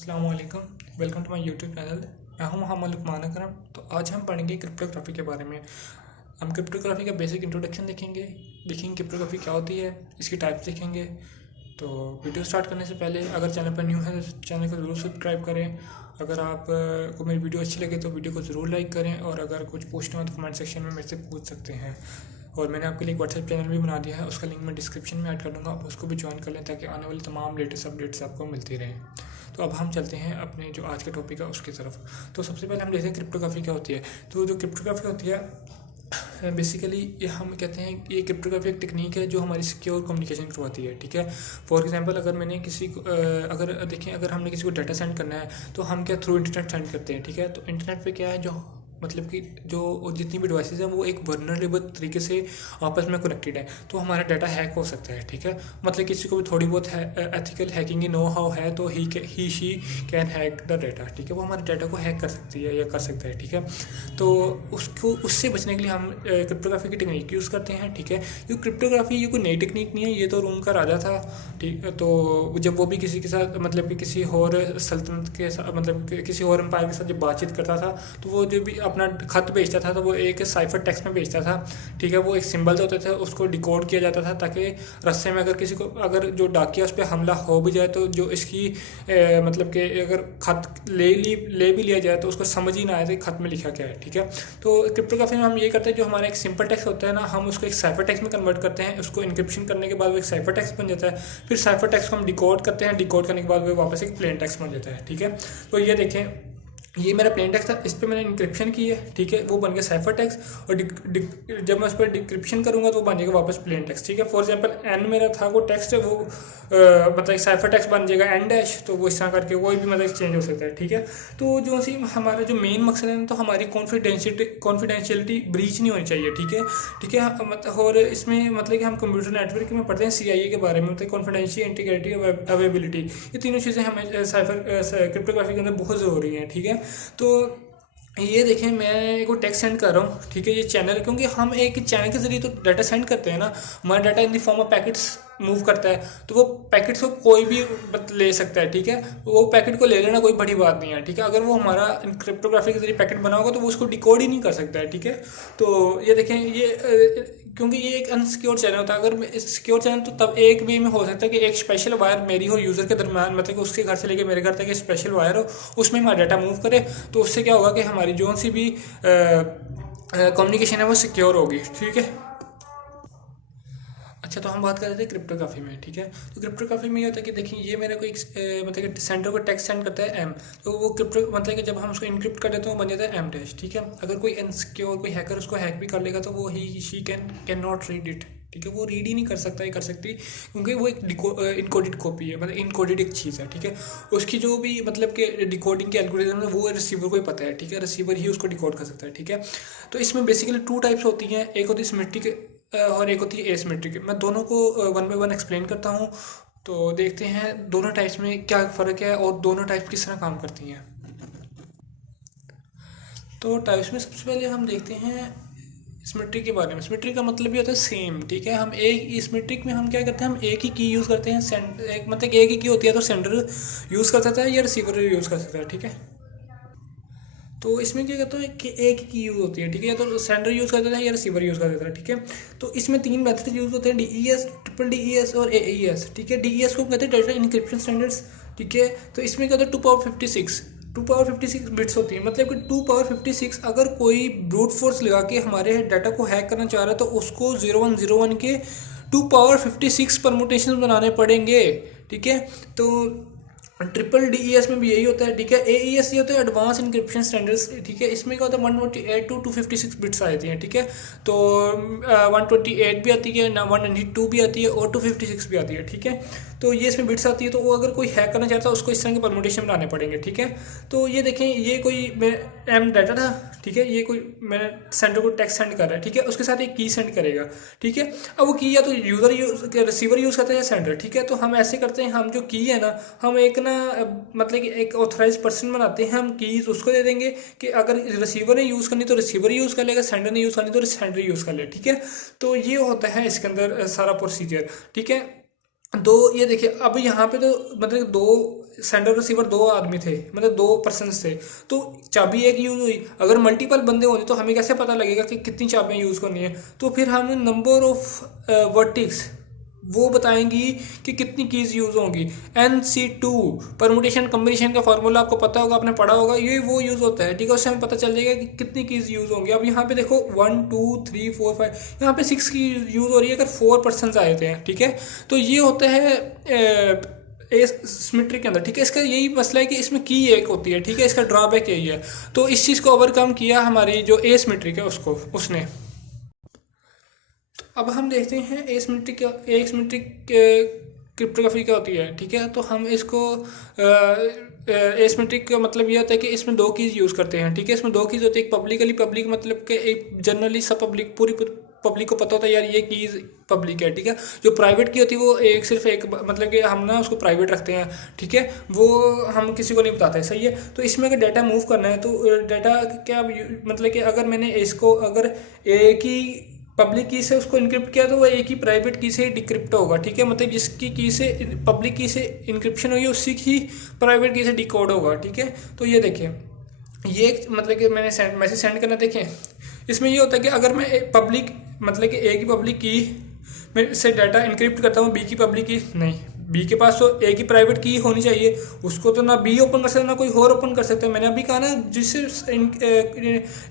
अस्सलाम वालेकुम। Welcome to my YouTube channel. मैं हूं मोहम्मद लुकमान अकरम। तो आज हम पढ़ेंगे क्रिप्टोग्राफी के बारे में। हम क्रिप्टोग्राफी का बेसिक इंट्रोडक्शन देखेंगे क्रिप्टोग्राफी क्या होती है, इसकी टाइप्स देखेंगे। तो वीडियो स्टार्ट करने से पहले अगर चैनल पर न्यू है तो चैनल को ज़रूर सब्सक्राइब करें। अगर आप को मेरी वीडियो अच्छी लगे तो वीडियो को ज़रूर लाइक करें, और अगर कुछ पूछना हो तो कमेंट सेक्शन में मेरे से पूछ सकते हैं। और मैंने आपके लिए एक व्हाट्सएप चैनल भी बना दिया है, उसका लिंक मैं डिस्क्रिप्शन में ऐड कर दूँगा, आप उसको भी ज्वाइन कर लें ताकि आने वाली तमाम लेटेस्ट अपडेट्स आपको मिलती रहें। तो अब हम चलते हैं अपने जो आज का टॉपिक है उसकी तरफ। तो सबसे पहले हम देखते हैं क्रिप्टोग्राफी क्या होती है। तो जो क्रिप्टोग्राफी होती है बेसिकली ये हम कहते हैं कि ये क्रिप्टोग्राफी एक टेक्निक है जो हमारी सिक्योर कम्युनिकेशन करवाती है। ठीक है, फॉर एग्जांपल अगर मैंने किसी को अगर हमने किसी को डाटा सेंड करना है तो हम क्या थ्रू इंटरनेट सेंड करते हैं। ठीक है, तो इंटरनेट पे क्या है, जो मतलब कि जो जितनी भी डिवाइसेज हैं वो एक वल्नरेबल तरीके से आपस में कनेक्टेड है, तो हमारा डाटा हैक हो सकता है। ठीक है, मतलब किसी को भी थोड़ी बहुत एथिकल हैकिंग की नो हाउ है तो he she can hack the data. ठीक है, वो हमारे डाटा को हैक कर सकती है या कर सकता है। ठीक है, तो उसको उससे बचने के लिए हम क्रिप्टोग्राफी की टेक्निक यूज़ करते हैं। ठीक है, ये क्रिप्टोग्राफी ये कोई नई टेक्निक नहीं है, ये तो रूम का राजा था। ठीक है, तो जब वो भी किसी के साथ मतलब कि किसी और सल्तनत के साथ मतलब किसी और एम्पायर के साथ जब बातचीत करता था तो वो जो भी अपना खत भेजता था तो वो एक साइफर टेक्स्ट में भेजता था। ठीक है, वो एक सिंबल होते थे, उसको डिकोड किया जाता था ताकि रास्ते में अगर किसी को अगर जो डाकिया उस पर हमला हो भी जाए तो जो इसकी मतलब कि अगर खत ले भी लिया जाए तो उसको समझ ही ना आए तो खत में लिखा क्या है। ठीक है, तो क्रिप्टोग्राफी में हम ये करते हैं, जो हमारा एक सिंपल टेक्स्ट होता है ना, हम उसको एक साइफर टेक्स्ट में कन्वर्ट करते हैं। उसको इंक्रिप्शन करने के बाद वो एक साइफर टेक्स्ट बन जाता है। फिर साइफर टेक्स्ट को हम डिकोड करते हैं, डिकोड करने के बाद वो वापस एक प्लेन टेक्स्ट बन जाता है। ठीक है, तो ये देखें, ये मेरा प्लेन टेक्स्ट था, इस पर मैंने इंक्रिप्शन की है। ठीक है, वो बन गया साइफर टेक्स्ट, और जब मैं उस पर डिक्रिप्शन करूंगा तो वो बन जाएगा वापस प्लेन टेक्स्ट। ठीक है, फॉर एग्जांपल एन मेरा था वो टेक्स्ट है, वो मतलब साइफर टेक्स्ट बन जाएगा एन डैश, तो वो इस तरह करके कोई भी मतलब चेंज हो सकता है। ठीक है, तो जो सी हमारा जो मेन मकसद है तो हमारी कॉन्फिडेंशियलिटी ब्रीच नहीं होनी चाहिए। ठीक है, ठीक है, मतलब और इसमें मतलब कि हम कंप्यूटर नेटवर्क में पढ़ते हैं CIA के बारे में, मतलब कॉन्फिडेंशियल, इंटीग्रिटी, अवेबिलिटी, ये तीनों चीज़ें हमें साइफर क्रिप्टोग्राफी के अंदर बहुत ज़रूरी हैं। ठीक है, तो ये देखें मैं एक टेक्स्ट सेंड कर रहा हूँ। ठीक है, ये चैनल, क्योंकि हम एक चैनल के जरिए तो डाटा सेंड करते हैं ना, हमारा data in the form of packets move करता है, तो वो पैकेट्स को कोई भी ले सकता है। ठीक है, वो पैकेट को ले लेना कोई बड़ी बात नहीं है। ठीक है, अगर वो हमारा क्रिप्टोग्राफी के जरिए पैकेट बना होगा तो वो उसको डिकोड ही नहीं कर सकता है। ठीक है, तो ये देखें, ये क्योंकि ये एक अनसिक्योर चैनल होता है। अगर सिक्योर चैनल तो तब एक वे में हो सकता है कि एक स्पेशल वायर मेरी और यूज़र के दरम्यान, मतलब कि उसके घर से लेके मेरे घर तक एक स्पेशल वायर हो, उसमें हमारा डाटा मूव करे, तो उससे क्या होगा कि हमारी जो सी भी कम्युनिकेशन है वो सिक्योर होगी। ठीक है, अच्छा, तो हम बात कर रहे थे क्रिप्टोग्राफी में। ठीक है, तो क्रिप्टोग्राफी में ये होता है कि देखिए ये मेरे को एक मतलब कि सेंडर को टेक्स्ट सेंड करता है M, तो वो क्रिप्टो मतलब कि जब हम उसको इनक्रिप्ट कर देते हैं वो बन जाता है M डैश। ठीक है, अगर कोई इनसिक्योर कोई हैकर उसको हैक भी कर लेगा तो वो he she can not read it. ठीक है, वो रीड ही नहीं कर सकता, ही कर सकती, क्योंकि वो एक इनकोडेड कॉपी है, मतलब इनकोडेड एक चीज़ है। ठीक है, उसकी जो भी मतलब कि डिकोडिंग के एल्गोरिथम है वो रिसीवर को ही पता है। ठीक है, रिसीवर ही उसको डिकोड कर सकता है। ठीक है, तो इसमें बेसिकली टू टाइप्स होती हैं, एक होती है सिमेट्रिक और एक होती है एसिमेट्रिक। मैं दोनों को वन बाय वन एक्सप्लेन करता हूँ। तो देखते हैं दोनों टाइप्स में क्या फ़र्क है और दोनों टाइप किस तरह काम करती हैं। तो टाइप्स में सबसे पहले हम देखते हैं सिमेट्रिक के बारे में। सिमेट्रिक का मतलब ये होता है सेम। ठीक है, हम एक सिमेट्रिक में हम क्या करते हैं, हम एक ही की यूज़ करते हैं। एक मतलब एक ही की होती है तो सेंडर यूज़ कर सकता है या रिसीवर यूज़ कर सकता है। ठीक है, तो इसमें क्या कहते हैं कि एक की यूज़ होती है। ठीक है, या तो सेंडर यूज़ कर देता है या रिसीवर यूज़ कर देता है। ठीक है, तो इसमें तीन मेथड यूज़ होते हैं, DES, ट्रिपल DES और AES। ठीक है, DES को कहते हैं डाटा इनक्रिप्शन स्टैंडर्ड्स। ठीक है, तो इसमें क्या होता है 2 पावर 56 बिट्स होती है, मतलब कि 2 पावर 56 अगर कोई ब्रूट फोर्स लगा के हमारे डाटा को हैक करना चाह रहा है तो उसको 0101 के 2 पावर 56 परमुटेशन बनाने पड़ेंगे। ठीक है, तो ट्रिपल DES में भी यही होता है। ठीक है, AES ये होता है एडवांस इंक्रिप्शन स्टैंडर्ड्स। ठीक है, इसमें क्या होता है 128 टू 256 बिट्स आती हैं। ठीक है, तो 128 भी आती है ना, 192 भी आती है और 256 भी आती है। ठीक है, तो ये इसमें बिट्स आती है, तो वो अगर कोई हैक करना चाहता है उसको इस तरह के परमुटेशन बनाने पड़ेंगे। ठीक है, तो ये देखें, ये कोई M डाटा था। ठीक है, ये कोई मैंने सेंडर को टेक्स्ट सेंड कर रहा है। ठीक है, उसके साथ एक की सेंड करेगा। ठीक है, अब वो की या तो रिसीवर यूज़ करता है या सेंडर। ठीक है, तो हम ऐसे करते हैं, हम जो की है ना, हम एक ना मतलब कि एक ऑथराइज पर्सन बनाते हैं, हम कीज उसको दे देंगे कि अगर रिसीवर ने यूज़ करनी तो रिसीवर यूज़ कर लेगा, सेंडर ने यूज़ करनी तो सेंडर यूज़ कर ले। ठीक है, तो ये होता है इसके अंदर सारा प्रोसीजर। ठीक है, तो ये देखिए अब यहाँ पे तो मतलब दो सेंडर रिसीवर दो आदमी थे, मतलब दो पर्सन थे, तो चाबी एक यूज़ हुई। अगर मल्टीपल बंदे होते तो हमें कैसे पता लगेगा कि कितनी चाबियाँ यूज़ करनी है? तो फिर हम नंबर ऑफ वर्टिक्स वो बताएंगी कि कितनी कीज़ यूज़ होंगी। NC2 परमुटेशन कम्बिनेशन का फॉर्मूला आपको पता होगा, आपने पढ़ा होगा, ये वो यूज़ होता है, ठीक है। उससे हमें पता चल जाएगा कि कितनी कीज़ यूज़ होंगी। अब यहाँ पे देखो 1 2 3 4 5, यहाँ पे 6 की यूज़ हो रही है अगर 4 पर्सन आए थे, ठीक है। तो ये होता है सिमेट्री के अंदर, ठीक है। इसका यही मसला है कि इसमें की एक होती है, ठीक है, इसका ड्रॉबैक यही है। तो इस चीज़ को ओवरकम किया हमारी जो एसिमेट्रिक है उसने। अब हम देखते हैं एसिमेट्रिक क्रिप्टोग्राफी क्या होती है, ठीक है। तो हम इसको एसिमेट्रिक का मतलब ये होता है कि इसमें दो कीज़ यूज़ करते हैं, ठीक है। इसमें दो कीज़ होती है, एक पब्लिकली पब्लिक मतलब कि एक जनरली सब पब्लिक पूरी पब्लिक को पता होता है यार ये कीज़ पब्लिक है, ठीक है। जो प्राइवेट की होती है वो सिर्फ एक मतलब कि हम ना उसको प्राइवेट रखते हैं, ठीक है, वो हम किसी को नहीं बताते, सही है। तो इसमें अगर डाटा मूव करना है तो डाटा क्या मतलब कि अगर मैंने इसको अगर एक ही पब्लिक की से उसको इनक्रिप्ट किया तो वो एक ही प्राइवेट की से डिक्रिप्ट होगा, ठीक है। मतलब जिसकी की से पब्लिक की से इनक्रिप्शन हुई उसी की प्राइवेट की से डिकोड होगा, ठीक है। तो ये देखिए ये मतलब कि मैंने मैसेज सेंड करना, देखें इसमें ये होता है कि अगर मैं पब्लिक मतलब कि ए की पब्लिक की मैं से डाटा इनक्रिप्ट करता हूँ, बी की पब्लिक की नहीं, बी के पास तो ए की प्राइवेट की होनी चाहिए, उसको तो ना बी ओपन कर सकता ना कोई और ओपन कर सकता है। मैंने अभी कहा ना जिससे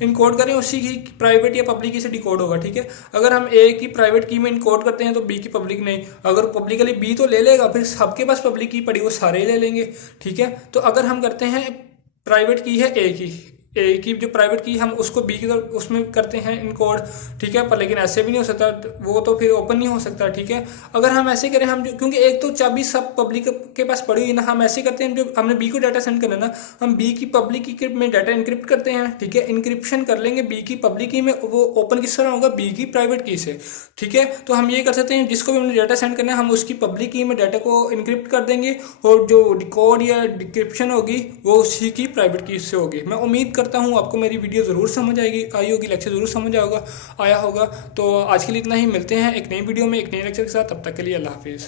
इनकोड करें उसी की प्राइवेट या पब्लिक की से डिकोड होगा, ठीक है। अगर हम ए की प्राइवेट की में इनकोड करते हैं तो बी की पब्लिक नहीं, अगर पब्लिकली बी तो ले लेगा, फिर सबके पास पब्लिक की पड़ी वो सारे ले लेंगे, ठीक है। तो अगर हम करते हैं प्राइवेट की है ए की जो प्राइवेट की हम उसको बी की तरफ उसमें करते हैं इनकोड, ठीक है। पर लेकिन ऐसे भी नहीं हो सकता, वो तो फिर ओपन नहीं हो सकता, ठीक है। अगर हम ऐसे करें हम क्योंकि एक तो चाबी सब पब्लिक के पास पड़ी हुई ना, हम ऐसे करते हैं जो हमने बी को डाटा सेंड करना ना, हम बी की पब्लिक की में डाटा इनक्रिप्ट करते हैं, ठीक है। इनक्रिप्शन कर लेंगे बी की पब्लिक की में, वो ओपन किस तरह होगा बी की प्राइवेट की से, ठीक है। तो हम ये कर सकते हैं जिसको भी हमने डाटा सेंड करना है हम उसकी पब्लिक की में डाटा को इनक्रिप्ट कर देंगे और जो डिकोड या डिक्रिप्शन होगी वो उसी की प्राइवेट की से होगी। मैं उम्मीद करता हूँ आपको मेरी वीडियो ज़रूर समझ आई होगी, लेक्चर ज़रूर समझ आया होगा। तो आज के लिए इतना ही, मिलते हैं एक नई वीडियो में एक नए लेक्चर के साथ, तब तक के लिए अल्लाह हाफिज़।